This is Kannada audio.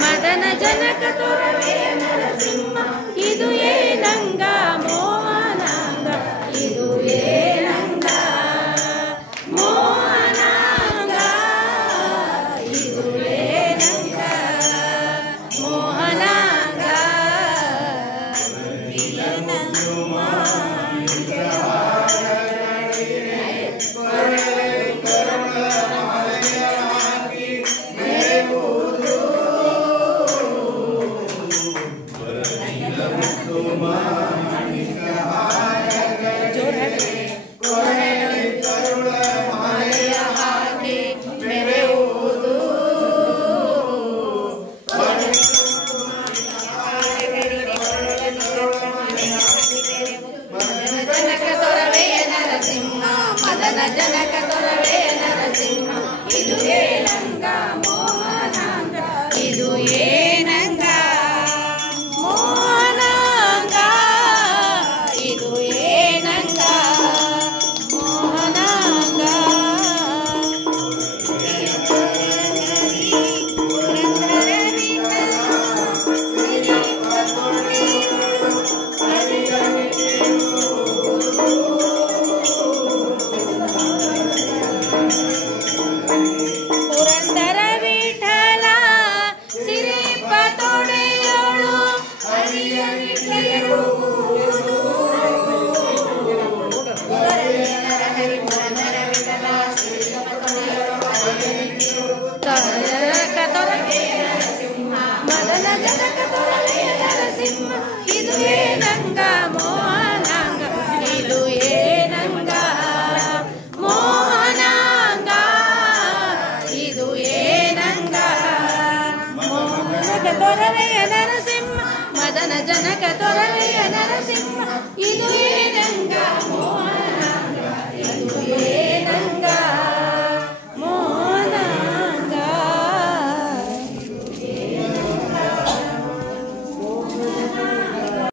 ಮದನ ಜನಕ ತೊರವೆಯ ನರಸಿಂಹ ಇದು ಏನಂಗ ಮೋಹನಾಂಗ ಇದು ಏನಂಗ ಮೋಹನಾಂಗ ಇದು ಏನಂಗ ಮೋಹನಾಂಗ ಜನಕ ತೊರವೆಯ ನರಸಿಂಹ ಇದು ಏನಂಗ ಮೋಹನಾಂಗ ಇದು ಏನಂಗ ಮೋಹನಾಂಗ ಇದು ಏನಂಗ ಮೋಹನಾಂಗ ಪುರಂದರ ವಿಠಲ ಸಿರಿಪ ತೊಡೆಯೋಳು ಹರಿಯ ಮದನ ಜನಕ ತೊರವೆಯ ನರಸಿಂಹ ಇದು ಏನಂಗ ಮೋಹನಾಂಗ ಇದು ಏನಂಗ ಮೋಹನಾಂಗ ಇದು ಏನಂಗ ಮೋಹನಕ ತೊರವೆಯ ನರಸಿಂಹ ಮದನ ಜನಕ ತೊರವೆಯ ನರಸಿಂಹ ಇದು ಏನಂಗ ಮೋಹನ